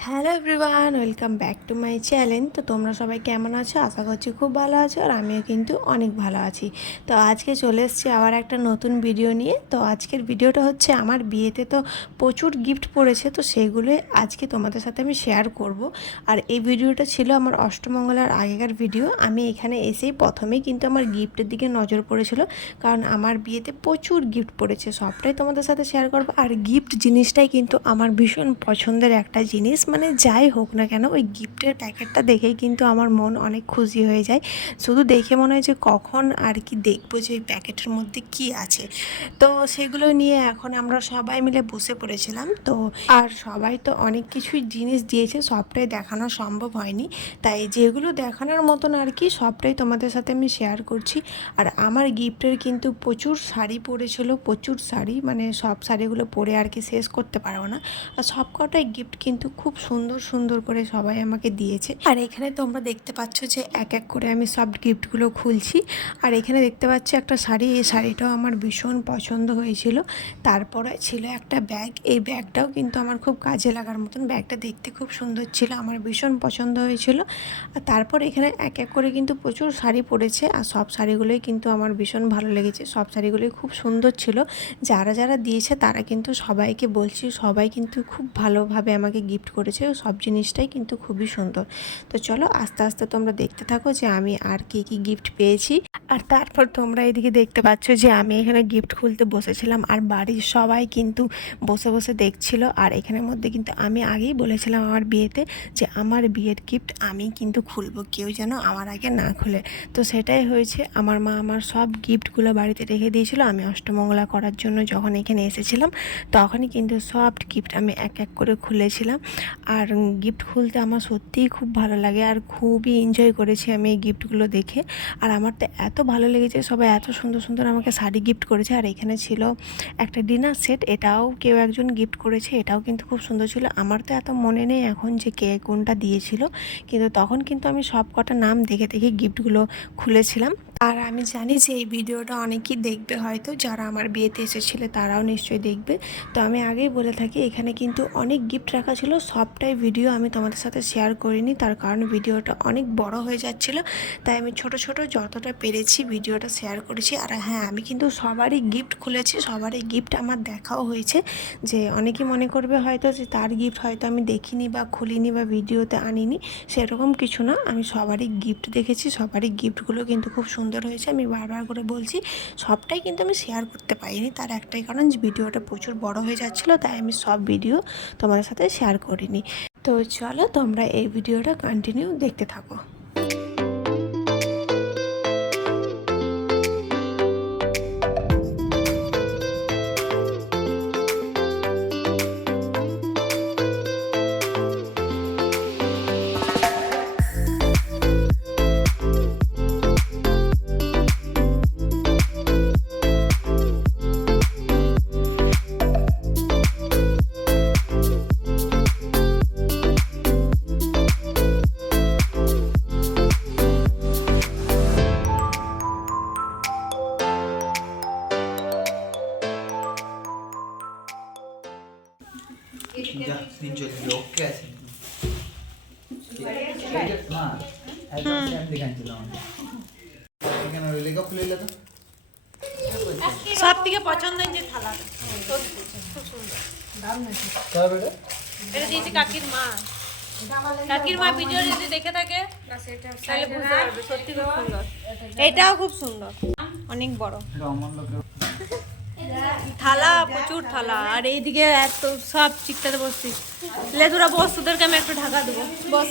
Hello everyone, welcome back to my channel. তো তোমরা সবাই কেমন আছো? আশা করছি খুব ভালো আছো, আর আমিও কিন্তু অনেক ভালো আছি। তো আজকে চলে এসেছি আবার একটা নতুন ভিডিও নিয়ে। তো আজকের ভিডিওটা হচ্ছে আমার বিয়েতে তো প্রচুর গিফট পড়েছে, তো সেগুলোই আজকে তোমাদের সাথে আমি শেয়ার করব। আর এই ভিডিওটা ছিল আমার অষ্টমঙ্গলার আগেকার ভিডিও। আমি এখানে এসেই প্রথমেই কিন্তু আমার গিফটের দিকে নজর পড়েছিল, কারণ আমার বিয়েতে প্রচুর গিফট পড়েছে। সবটাই তোমাদের সাথে শেয়ার করবো। আর গিফট জিনিসটাই কিন্তু আমার ভীষণ পছন্দের একটা জিনিস, মানে যাই হোক না কেন ওই গিফটের প্যাকেটটা দেখেই কিন্তু আমার মন অনেক খুশি হয়ে যায়। শুধু দেখে মনে হয় যে কখন আর কি দেখবো যে ওই প্যাকেটের মধ্যে কি আছে। তো সেগুলো নিয়ে এখন আমরা সবাই মিলে বসে পড়েছিলাম। তো আর সবাই তো অনেক কিছুই জিনিস দিয়েছে, সবটাই দেখানো সম্ভব হয়নি, তাই যেগুলো দেখানোর মতন আর কি সবটাই তোমাদের সাথে আমি শেয়ার করছি। আর আমার গিফটের কিন্তু প্রচুর শাড়ি পরেছিল, প্রচুর শাড়ি, মানে সব শাড়িগুলো পরে আর কি শেষ করতে পারবো না। আর সব কটাই গিফট কিন্তু খুব সুন্দর সুন্দর করে সবাই আমাকে দিয়েছে। আর এখানে তোমরা দেখতে পাচ্ছ যে এক এক করে আমি সব গিফটগুলো খুলছি। আর এখানে দেখতে পাচ্ছি একটা শাড়ি, এই শাড়িটাও আমার ভীষণ পছন্দ হয়েছিল। তারপরে ছিল একটা ব্যাগ, এই ব্যাগটাও কিন্তু আমার খুব কাজে লাগার মতন। ব্যাগটা দেখতে খুব সুন্দর ছিল, আমার ভীষণ পছন্দ হয়েছিল। আর তারপর এখানে এক এক করে কিন্তু প্রচুর শাড়ি পরেছে, আর সব শাড়িগুলোই কিন্তু আমার ভীষণ ভালো লেগেছে। সব শাড়িগুলোই খুব সুন্দর ছিল। যারা যারা দিয়েছে তারা কিন্তু সবাইকে বলছি, সবাই কিন্তু খুব ভালোভাবে আমাকে গিফট করেছে। সব জিনিসটাই কিন্তু খুবই সুন্দর। তো চলো আস্তে আস্তে তোমরা দেখতে থাকো যে আমি আর কী কী গিফট পেয়েছি। আর তারপর তোমরা এদিকে দেখতে পাচ্ছ যে আমি এখানে গিফট খুলতে বসেছিলাম, আর বাড়ির সবাই কিন্তু বসে বসে দেখছিল। আর এখানের মধ্যে কিন্তু আমি আগেই বলেছিলাম আমার বিয়েতে যে আমার বিয়ের গিফট আমি কিন্তু খুলবো, কেউ যেন আমার আগে না খুলে। তো সেটাই হয়েছে। আমার মা আমার সব গিফটগুলো বাড়িতে রেখে দিয়েছিল। আমি অষ্টমঙ্গলা করার জন্য যখন এখানে এসেছিলাম তখনই কিন্তু সব গিফট আমি এক এক করে খুলেছিলাম। আর গিফট খুলতে আমার সত্যিই খুব ভালো লাগে, আর খুবই এনজয় করেছি আমি এই গিফটগুলো দেখে। আর আমার তো এত ভালো লেগেছে, সবাই এত সুন্দর সুন্দর আমাকে শাড়ি গিফট করেছে। আর এখানে ছিল একটা ডিনার সেট, এটাও কেউ একজন গিফট করেছে, এটাও কিন্তু খুব সুন্দর ছিল। আমার তো এত মনে নেই এখন যে কে কোনটা দিয়েছিল, কিন্তু তখন কিন্তু আমি সব কটা নাম দেখে দেখে গিফটগুলো খুলেছিলাম। আর আমি জানি যে এই ভিডিওটা অনেকেই দেখবে, হয়তো যারা আমার বিয়েতে এসেছিলো তারাও নিশ্চয়ই দেখবে। তো আমি আগেই বলে থাকি এখানে কিন্তু অনেক গিফট রাখা ছিল, সবটাই ভিডিও আমি তোমাদের সাথে শেয়ার করিনি, তার কারণ ভিডিওটা অনেক বড় হয়ে যাচ্ছিল। তাই আমি ছোট ছোট যতটা পেরেছি ভিডিওটা শেয়ার করেছি। আর হ্যাঁ, আমি কিন্তু সবারই গিফট খুলেছি, সবারই গিফট আমার দেখাও হয়েছে। যে অনেকেই মনে করবে হয়তো যে তার গিফট হয়তো আমি দেখিনি বা খুলিনি বা ভিডিওতে আনিনি, সেরকম কিছু না। আমি সবারই গিফট দেখেছি, সবারই গিফটগুলো কিন্তু খুব সুন্দর হয়েছে। আমি বারবার করে বলছি সবটাই কিন্তু আমি শেয়ার করতে পারিনি, তার একটাই কারণ যে ভিডিওটা প্রচুর বড় হয়ে যাচ্ছিলো, তাই আমি সব ভিডিও তোমাদের সাথে শেয়ার করিনি। তো চলো তোমরা এই ভিডিওটা কন্টিনিউ দেখতে থাকো। যা দিন চলে গেল ওকে আছে না একদম সেম দেখাচ্ছিল আমাকে এখানে ওই লেখা খুলে দিলে তো সব থেকে পছন্দ হয়েছে থালাটা, খুব সুন্দর। তার বেটা এটা দিয়েছে কাকির মা। কাকির মা ভিডিও যদি দেখে থাকে তাহলে বুঝতে পারবে সত্যি খুব সুন্দর। এটাও খুব সুন্দর, অনেক বড় এটা অমন লোকে থালা, প্রচুর থালা। আর এইদিকে এত সব চিকটাতে বসছি। লে তোরা বস, তোদেরকে আমি একটু ঢাকা দেবো, বস।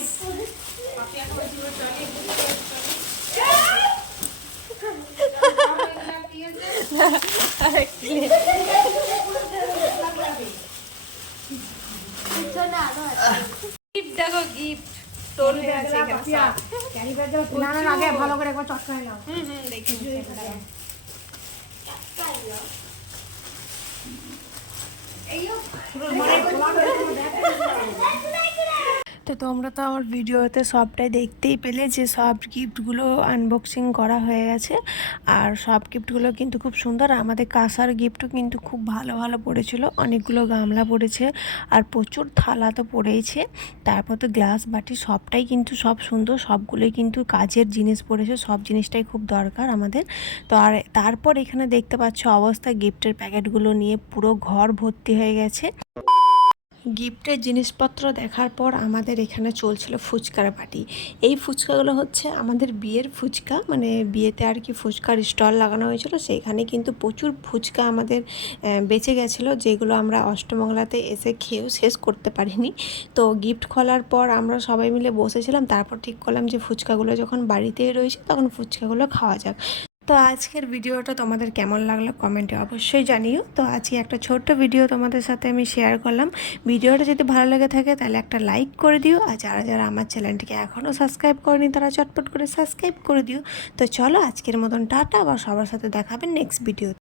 গিফট দেখো, গিফট তোর হয়ে আছে এখানে সব। না না আগে ভালো করে একবার চটকায় নাও। দেখি। তো তো তোমরা তো আমার ভিডিওতে সবটাই দেখতেই পেলে যে সব গিফটগুলো আনবক্সিং করা হয়ে গেছে। আর সব গিফটগুলো কিন্তু খুব সুন্দর। আমাদের কাঁসার গিফটও কিন্তু খুব ভালো ভালো পড়েছিল, অনেকগুলো গামলা পড়েছে আর প্রচুর থালা তো পড়েইছে। তারপর তো গ্লাস বাটি সবটাই কিন্তু সব সুন্দর, সবগুলোই কিন্তু কাজের জিনিস পড়েছে, সব জিনিসটাই খুব দরকার আমাদের। তো আর তারপর এখানে দেখতে পাচ্ছ অবস্থা, গিফটের প্যাকেটগুলো নিয়ে পুরো ঘর ভর্তি হয়ে গেছে। গিফটের জিনিসপত্র দেখার পর আমাদের এখানে চলছিল ফুচকার পার্টি। এই ফুচকাগুলো হচ্ছে আমাদের বিয়ের ফুচকা, মানে বিয়েতে আর কি ফুচকার স্টল লাগানো হয়েছিল, সেইখানে কিন্তু প্রচুর ফুচকা আমাদের বেঁচে গেছিলো, যেগুলো আমরা অষ্টমঙ্গলাতে এসে খেয়েও শেষ করতে পারিনি। তো গিফট খোলার পর আমরা সবাই মিলে বসেছিলাম, তারপর ঠিক করলাম যে ফুচকাগুলো যখন বাড়িতেই রয়েছে তখন ফুচকাগুলো খাওয়া যাক। তো আজকের ভিডিওটা তোমাদের কেমন লাগলো কমেন্টে অবশ্যই জানিও। তো আজকে একটা ছোট্ট ভিডিও তোমাদের সাথে আমি শেয়ার করলাম। ভিডিওটা যদি ভালো লেগে থাকে তাহলে একটা লাইক করে দিও, আর যারা যারা আমার চ্যানেলটিকে এখনও সাবস্ক্রাইব করেনি তারা চটপট করে সাবস্ক্রাইব করে দিও। তো চলো আজকের মতন টাটা, আবার সবার সাথে দেখাবেন নেক্সট ভিডিও।